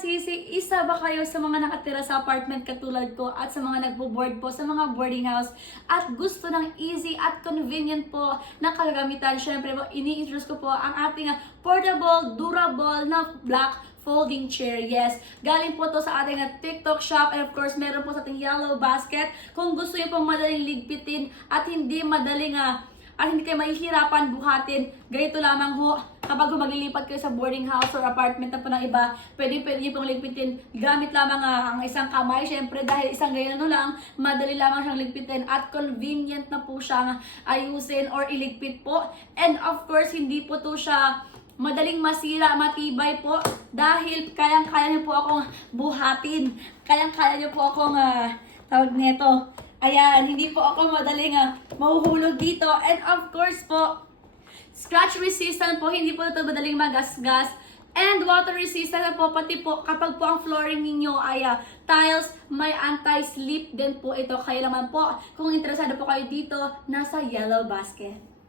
sisi, isa ba kayo sa mga nakatira sa apartment katulad ko at sa mga nagbo-board po sa mga boarding house at gusto ng easy at convenient po na kagamitan? Syempre po, ini-introduce ko po ang ating portable, durable na black folding chair. Yes, galing po to sa ating TikTok shop, and of course meron po sa ating yellow basket. Kung gusto niyo pong madaling ligpitin at hindi madaling at hindi kayo mahihirapan buhatin, ganito lamang ho, kapag maglilipat kayo sa boarding house or apartment na po ng iba, pwede niyo pong ligpitin gamit lamang ang isang kamay. Syempre dahil isang ganyan lang, madali lamang siyang ligpitin at convenient na po siyang ayusin or iligpit po. And of course, hindi po to siya madaling masira, matibay po dahil kayang-kaya niyo po akong buhatin. Kayang-kaya niyo po akong tawag nito. Ayan, hindi po ako madaling mahuhulog dito. And of course po, scratch resistant po, hindi po ito madaling magasgas. And water resistant na po, pati po kapag po ang flooring ninyo ay tiles, may anti-slip din po ito. Kaya naman po, kung interesado po kayo dito, nasa yellow basket.